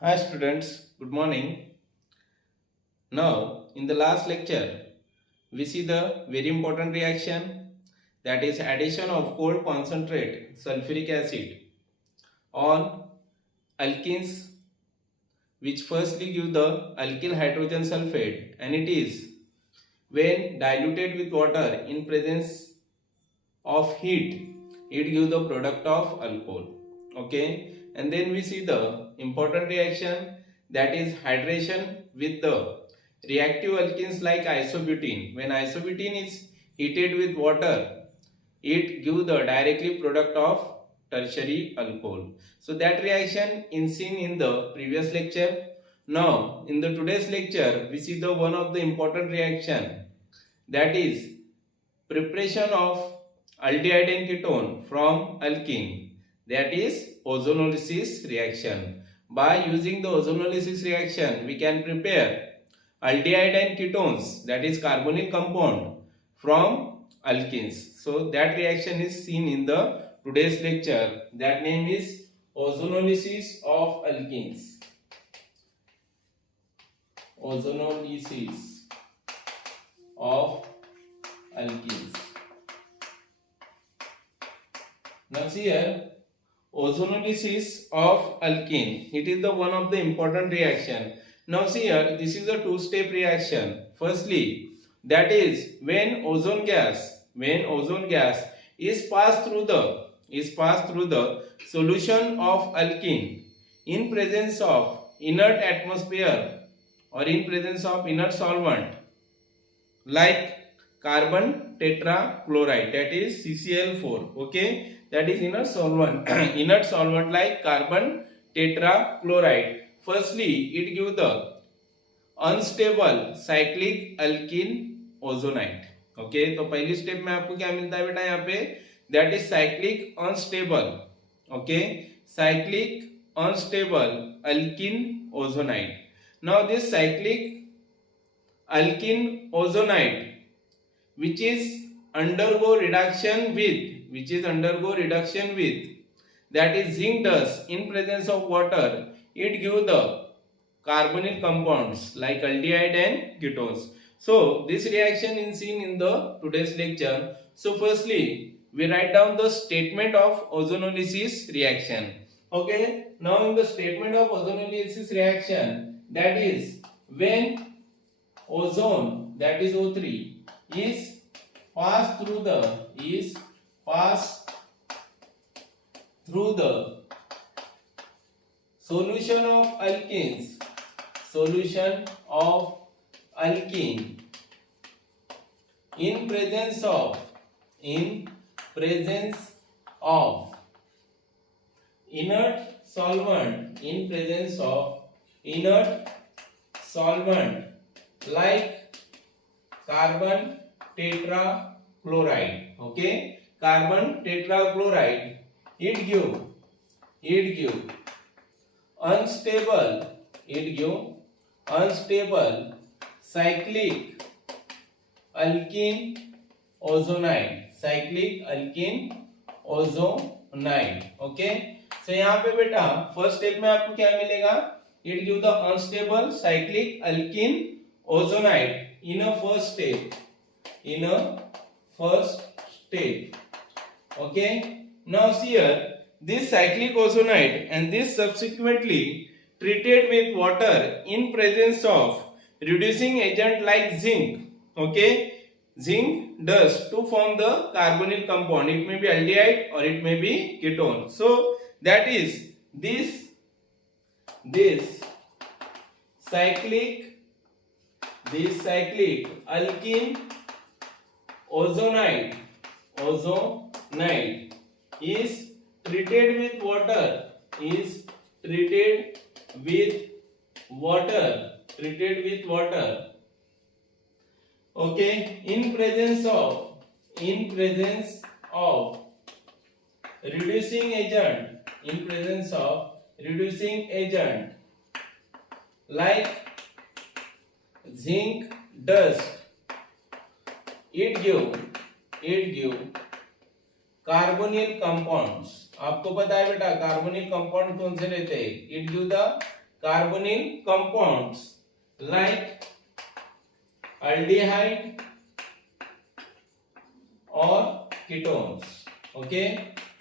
Hi students, good morning. Now, in the last lecture, we see the very important reaction, that is addition of cold concentrate sulfuric acid on alkenes, which firstly give the alkyl hydrogen sulfate, and it is when diluted with water in presence of heat, it gives the product of alcohol. Okay, and then we see the important reaction, that is hydration with the reactive alkenes like isobutene. When isobutene is heated with water, it gives the directly product of tertiary alcohol. So that reaction is seen in the previous lecture. Now in the today's lecture we see the one of the important reaction, that is preparation of aldehyde and ketone from alkene, that is ozonolysis reaction. By using the ozonolysis reaction, we can prepare aldehyde and ketones, that is carbonyl compound, from alkenes. So that reaction is seen in the today's lecture. That name is ozonolysis of alkenes. Ozonolysis of alkenes. Now see here, ozonolysis of alkene. It is the one of the important reaction. Now see here, this is a two-step reaction. Firstly, that is when ozone gas is passed through the solution of alkene in presence of inert atmosphere or in presence of inert solvent like carbon tetrachloride, that is CCl4. Okay, that is inert solvent inert solvent like carbon tetrachloride. Firstly, it gives the unstable cyclic alkene ozonide. Okay, तो पहली step में आपको क्या मिलता है बेटा यहाँ पे, that is cyclic unstable. Okay, cyclic unstable alkene ozonide. Now this cyclic alkene ozonide, which is undergo reduction with that is zinc dust in presence of water, it gives the carbonyl compounds like aldehyde and ketones. So this reaction is seen in the today's lecture. So firstly, we write down the statement of ozonolysis reaction. Okay, now in the statement of ozonolysis reaction, that is when ozone, that is O3, is passed through the solution of alkene in presence of inert solvent like carbon tetrachloride. Okay, carbon tetrachloride, it give unstable cyclic alkene ozonide. Okay, so यहाँ पे बेटा first step में आपको क्या मिलेगा, it give the unstable cyclic alkene ozonide in a first step. Okay, now see here, this cyclic ozonide and this subsequently treated with water in presence of reducing agent like zinc. Okay, zinc dust to form the carbonyl compound. It may be aldehyde or it may be ketone. So that is this cyclic alkene ozonide is treated with water. Okay, in presence of reducing agent like zinc dust, it give carbonyl compounds. आपको पता है बेटा carbonyl compound कौन से रहते हैं, it give the carbonyl compounds like aldehyde और ketones. Okay,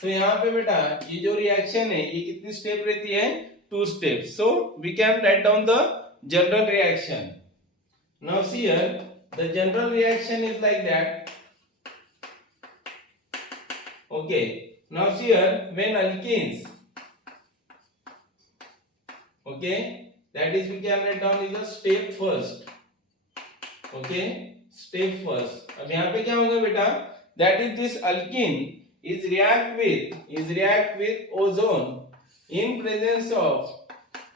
so यहाँ पे बेटा ये जो रिएक्शन है ये कितनी स्टेप रहती है? 2 steps. So we can write down the general reaction. Now see here, the general reaction is like that. Okay, now see here, when alkenes, okay, that is we can write down is a step first. Okay, step first. अब यहाँ पे क्या होगा बेटा? That is this alkene is react with ozone in presence of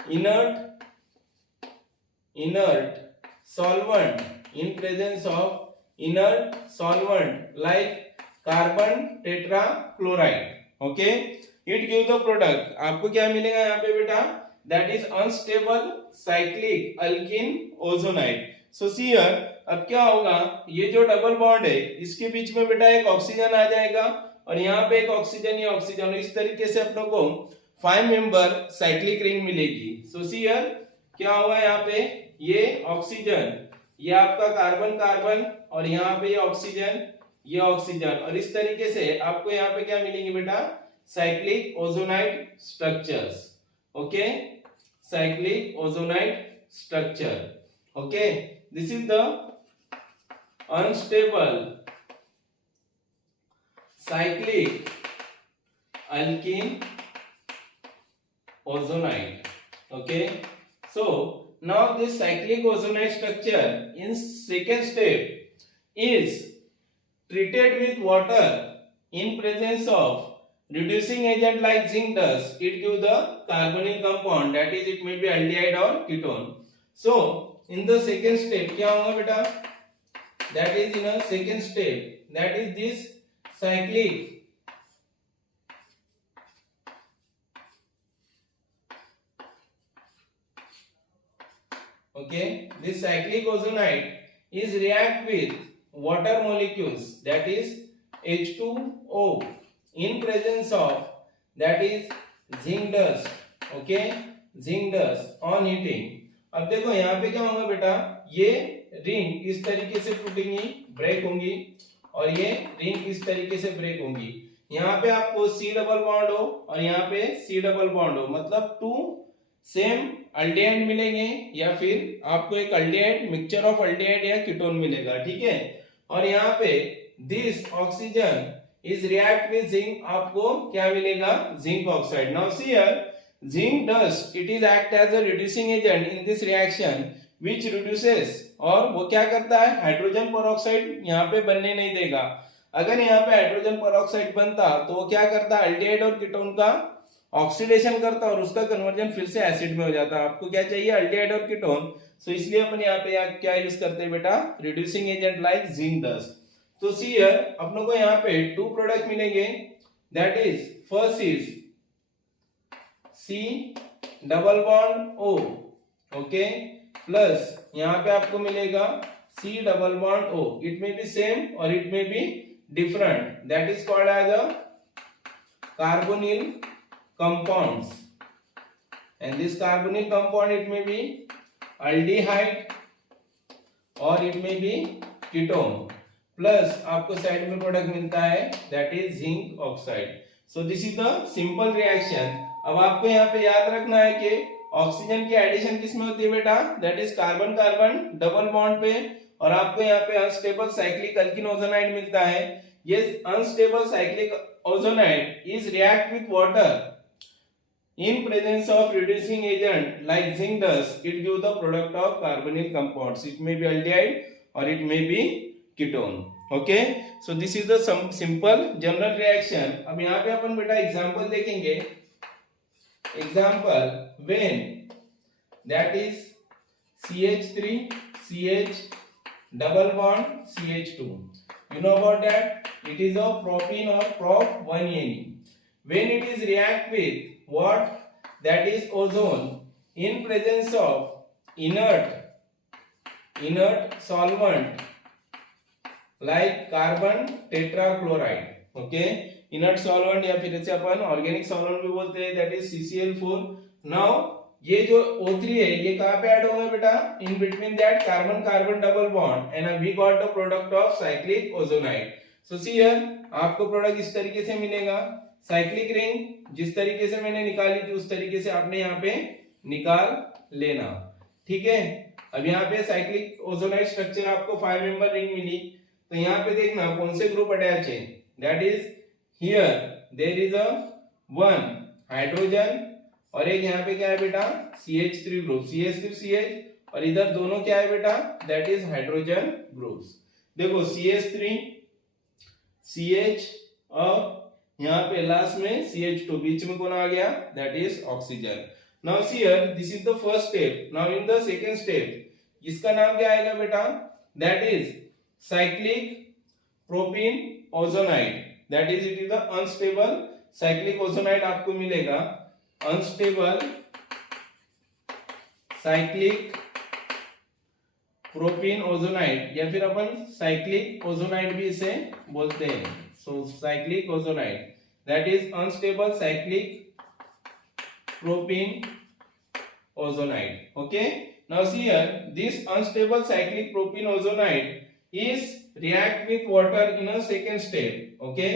inert solvent, in presence of inert solvent like carbon tetrachloride. Okay, it gives the product. आपको क्या मिलेगा यहाँ पे बेटा? That is unstable cyclic alkene ozonide. So see here, अब क्या होगा? ये जो डबल बॉन्ड है इसके बीच में बेटा एक ऑक्सीजन आ जाएगा और यहाँ पे एक ऑक्सीजन, ये ऑक्सीजन, इस तरीके से अपनों को 5 मेंबर साइक्लिक रिंग मिलेगी. सो सी हियर क्या होगा? यहाँ पे ये ऑक्सीजन, ये आपका कार्बन कार्बन और यहाँ पे ये ऑक्सीजन और इस तरीके से आपको यहाँ पे क्या मिलेंगे बेटा? Cyclic ozonide structures. Okay, cyclic ozonide structure. Okay, this is the unstable cyclic alkene ozonide. Okay, so now this cyclic ozonide structure in second step is treated with water in presence of reducing agent like zinc dust. It gives the carbonyl compound, that is it may be aldehyde or ketone. So in the second step क्या होगा बेटा? That is in a second step, that is this cyclic okay, this cyclic ozonide is react with water molecules, that is H2O in presence of, that is zinc dust. Okay, zinc dust on heating. अब देखो यहाँ पे क्या होगा बेटा? ये ring इस तरीके से टूटेंगी, ब्रेक होंगी और ये रिंग इस तरीके से ब्रेक होंगी. यहाँ पे आपको C डबल बॉन्ड हो और यहाँ पे C डबल बॉन्ड हो, मतलब 2 सेम अल्डिहाइड मिलेंगे या फिर आपको एक अल्डिहाइड, मिक्सचर ऑफ अल्डिहाइड या कीटोन मिलेगा. ठीक है, और यहाँ पे this oxygen is react with zinc, आपको क्या मिलेगा? Zinc oxide. Now see here, zinc dust, it is act as a reducing agent in this reaction which reduces, और वो क्या करता है? हाइड्रोजन पेरोक्साइड यहाँ पे बनने नहीं देगा. अगर यहाँ पे हाइड्रोजन पेरोक्साइड बनता तो वो क्या करता? अल्डिहाइड और कीटोन का ऑक्सीडेशन करता और उसका कन्वर्जन फिर से एसिड में हो जाता. आपको क्या चाहिए? अल्डिहाइड और कीटोन. सो इसलिए अपन यहाँ पे क्या यूज करते हैं बेटा? Reducing agent like zinc dust. तो सी हियर अपनों को यहाँ पे 2 प्रोडक्ट मिलेंगे, that is first is C double bond O. Okay, plus यहाँ पे आपको मिलेगा C double bond O. It may be same और it may be different, that is called as a carbonyl compounds. And this carbonyl compound it may be aldehyde और it may be ketone. Plus आपको side में product मिलता है, that is zinc oxide. So this is the simple reaction. अब आपको यहाँ पे याद रखना है कि ऑक्सीजन की एडिशन किसमें होती है बेटा? That is carbon carbon double bond पे, और आपको यहाँ पे अनस्टेबल साइक्लिक अल्किन ओजोनाइड मिलता है. ये unstable cyclic ozonide is react with water in presence of reducing agent like zinc dust. It gives the product of carbonyl compounds. It may be aldehyde or it may be ketone. Okay, so this is the some simple general reaction. अब यहाँ पे अपन बेटा example देखेंगे. Example, when that is CH3 CH double bond CH2. You know about that? It is a propene or prop 1Ne. When it is react with what? That is ozone in presence of inert solvent like carbon tetrachloride. Okay, inert solvent या फिर इसे अपन organic solvent भी बोलते हैं, that is CCl4. Now ये जो O3 है ये कहाँ पे ऐड होगा बेटा, in between that carbon carbon double bond and we got the product of cyclic ozonide. So see here आपको प्रोडक्ट इस तरीके से मिलेगा, साइक्लिक रिंग जिस तरीके से मैंने निकाली थी उस तरीके से आपने यहाँ पे निकाल लेना, ठीक है। अब यहाँ पे साइक्लिक ओजोनाइड स्ट्रक्चर आपको 5 मेंबर रिंग मिली, तो यहाँ पे देखना कौन से ग्रुप अटैच है, that is here there is a one hydrogen और एक यहाँ पे क्या है बेटा CH3 ग्रुप, CH3 और इधर दोनों क्या है बेटा, दैट इज हाइड्रोजन ग्रुप्स। देखो CH3 CH और यहाँ पे लास्ट में CH2, बीच में कौन आ गया, that is oxygen. Now see here this is the first step. Now in the second step इसका नाम क्या आएगा बेटा, that is cyclic propene ozonide, that is it is the unstable cyclic ozonide आपको मिलेगा, अनस्टेबल साइक्लिक प्रोपीन ओजोनाइड या फिर अपन cyclic ozonide भी इसे बोलते हैं। So cyclic ozonide that is unstable cyclic propene ozonide, okay. Now see here this unstable cyclic propene ozonide is react with water in a second step, okay।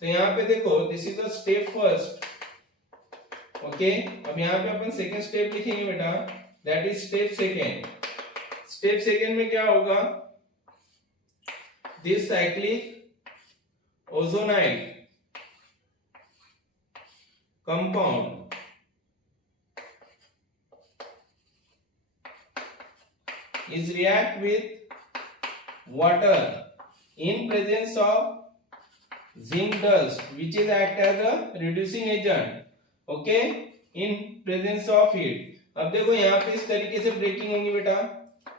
तो यहाँ पे देखो this is the step first, okay। अब यहाँ पे अपन second step लिखेंगे बेटा, that is step second। Step second में क्या होगा, this cyclic ozonide compound is react with water in presence of zinc dust which is act as a reducing agent, okay, in presence of heat। अब देखो यहाँ पे इस तरीके से ब्रेकिंग होगी बेटा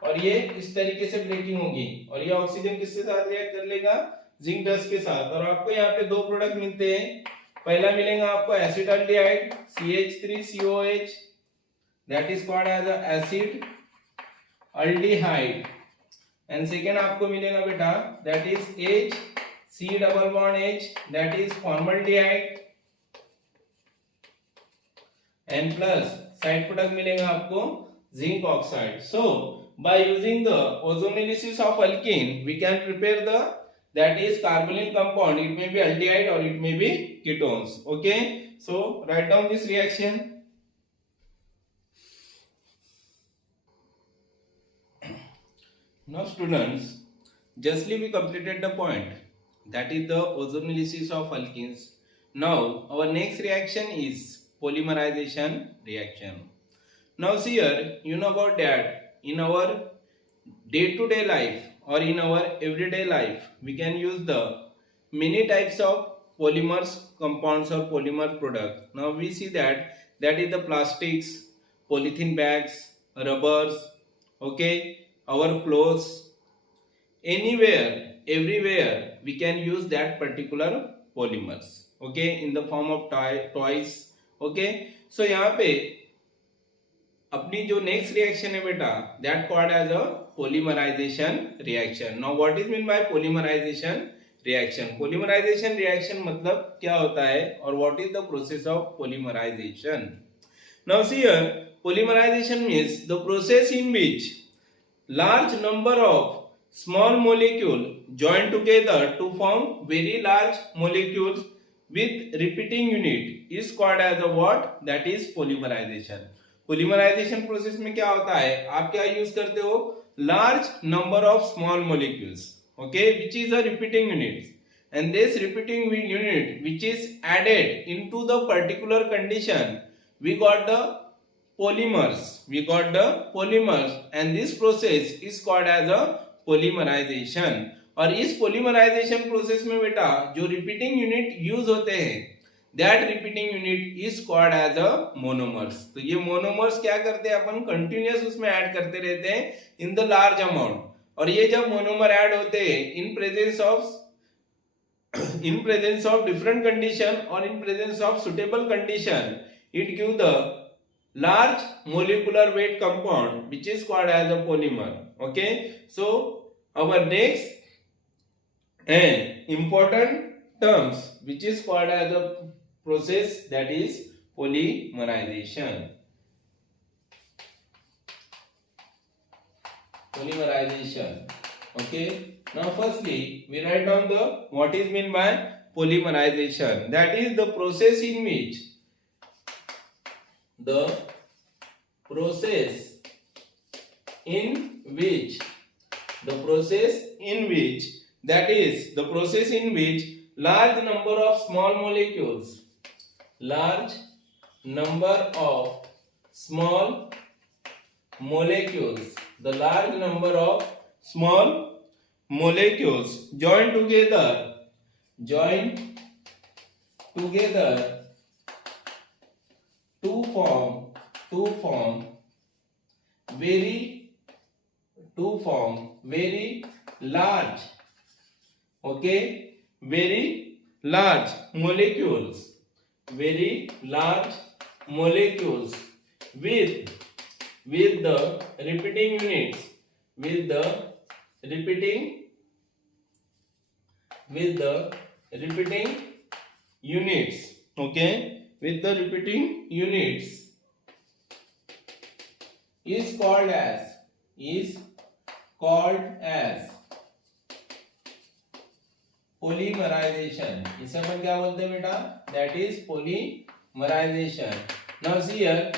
और ये इस तरीके से ब्रेकिंग होगी और ये ऑक्सीजन किसके साथ रिएक्ट कर लेगा, जिंक डस्ट के साथ। और आपको यहाँ पे दो प्रोडक्ट मिलते हैं, पहला मिलेगा आपको acetaldehyde CH3COH that is called as acid aldehyde and second आपको मिलेगा बेटा that is H double bond H that is formaldehyde and plus side product मिलेगा आपको zinc oxide. So by using the ozonolysis of alkene we can prepare the that is carbonyl compound, it may be aldehyde और it may be ketones, okay. So write down this reaction. Now students, justly we completed the point, that is the ozonolysis of alkenes. Now our next reaction is polymerization reaction. Now see here, you know about that in our day-to-day life or in our everyday life we can use the many types of polymers compounds or polymer products. Now we see that is the plastics, polythene bags, rubbers, okay, our clothes, anywhere everywhere we can use that particular polymers, okay, in the form of toys, okay। so यहाँ पे अपनी जो next reaction है बेटा that called as a polymerization reaction. Now what is mean by polymerization reaction, polymerization reaction मतलब क्या होता है और what is the process of polymerization. Now see here polymerization means the process in which large number of small molecule join together to form very large molecules with repeating unit is called as a what, that is polymerization। polymerization process में क्या होता है, आप क्या use करते हो, large number of small molecules, okay, which is a repeating unit and this repeating unit which is added into the particular condition we got the polymers and this process is called as a polymerization। और इस polymerization process में बेटा जो repeating unit use होते हैं that repeating unit is called as a monomers। तो ये monomers क्या करते हैं, अपन continuous उसमें ऐड करते रहते हैं in the large amount और ये जब monomer ऐड होते हैं in presence of different condition or in presence of suitable condition it give the large molecular weight compound which is called as a polymer, okay। so our next and important terms which is called as a process that is polymerization। polymerization. Okay. Now firstly we write down the what is meant by polymerization. That is the process in which the process in which that is the process in which large number of small molecules the large number of small molecules join together to form very large, okay, very large molecules with the repeating units with the repeating units, okay, with the repeating units is called as polymerization. इसे अपन क्या बोलते हैं बेटा? That is polymerization. Now see here,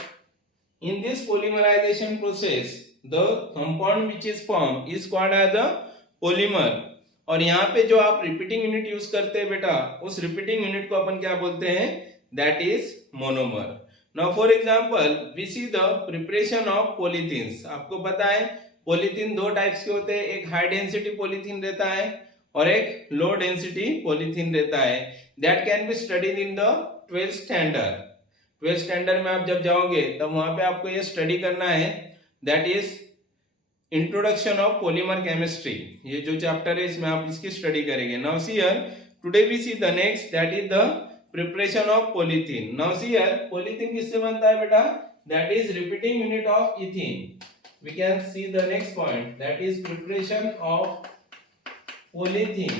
in this polymerization process, the compound which is formed is called as a polymer. और यहाँ पे जो आप रिपीटिंग यूनिट यूज करते हैं बेटा, उस रिपीटिंग यूनिट को अपन क्या बोलते हैं? That is monomer. Now for example, we see the preparation of polythenes. आपको पता है पॉलीथीन दो टाइप्स के होते हैं, एक हाई डेंसिटी पॉलीथीन रहता है और एक लो डेंसिटी पॉलीथीन रहता है. That can be studied in the 12th standard. 12th standard में आप जब जाओगे तब वहां पे आपको ये स्टडी करना है. That is introduction of polymer chemistry. ये जो चैप्टर है इसमें आप इसकी स्टडी करेंगे. Now see here, today we see the next, that is the preparation of polythene. Now see here, polythene किससे बनता है बेटा? That is repeating unit of ethene. We can see the next point, that is preparation of polythene,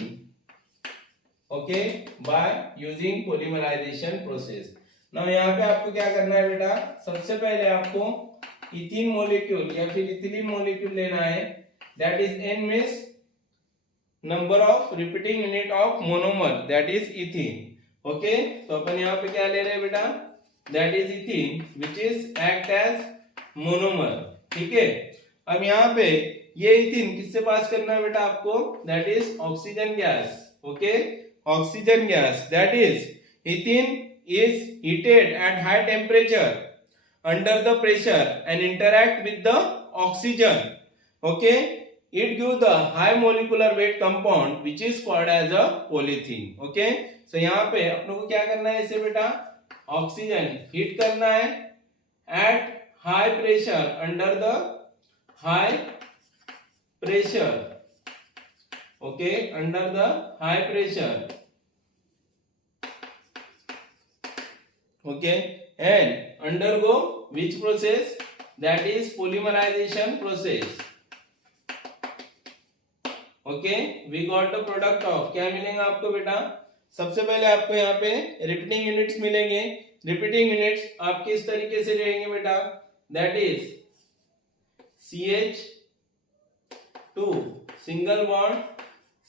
okay, by using polymerization process. Now यहाँ पे आपको क्या करना है बेटा? सबसे पहले आपको इथीन मॉलिक्यूल या फिर इथिलीन मॉलिक्यूल लेना है. That is N means number of repeating unit of monomer, that is ethene. Okay, तो अपन यहाँ पे क्या ले रहे हैं बेटा? That is ethene which is act as monomer. ठीक है. अब यहाँ पे ये इथीन किससे पास करना है बेटा आपको? That is oxygen gas. Okay, oxygen gas. That is ethene is heated at high temperature under the pressure and interact with the oxygen. Okay, it give the high molecular weight compound which is called as a polythene. Okay, so यहाँ पे अपने को क्या करना है इसे बेटा? Oxygen heat करना है eight high pressure, under the high pressure, okay, under the high pressure, okay, and undergo which process? That is polymerization process. Okay, we got the product of, क्या मिलेगा आपको बेटा? सबसे पहले आपको यहाँ पे रिपीटिंग यूनिट्स मिलेंगे. रिपीटिंग यूनिट्स आपके इस तरीके से रहेंगे बेटा. That is CH2 single bond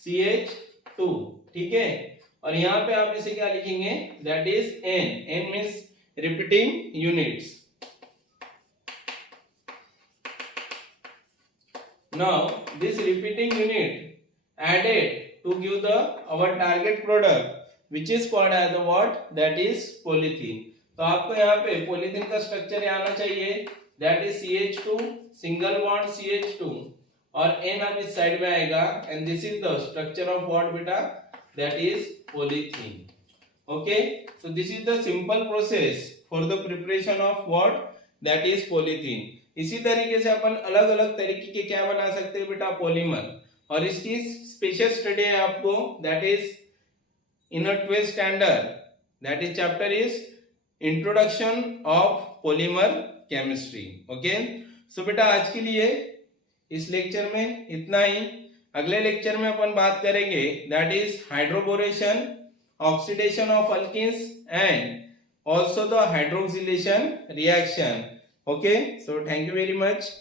CH2. ठीक है, और यहाँ पे आप इसे क्या लिखेंगे? That is N. N means repeating units. Now this repeating unit added to give the our target product which is called as the what? That is polythene. तो आपको यहाँ पे पॉलीथीन का स्ट्रक्चर आना चाहिए. That is CH2 single bond CH2 और N अब इस साइड में आएगा and this is the structure of what बेटा? That is polythene. Okay, so this is the simple process for the preparation of what? That is polythene. इसी तरीके से अपन अलग अलग तरीके के क्या बना सकते हैं बेटा? पॉलीमर. और इसकी स्पेशल स्टडी है आपको, that is in a 12th standard. That is chapter is introduction of polymer chemistry. Okay, so बेटा आज के लिए इस लेक्चर में इतना ही. अगले लेक्चर में अपन बात करेंगे that is hydroboration, oxidation of alkenes and also the hydroxylation reaction. Okay, so thank you very much.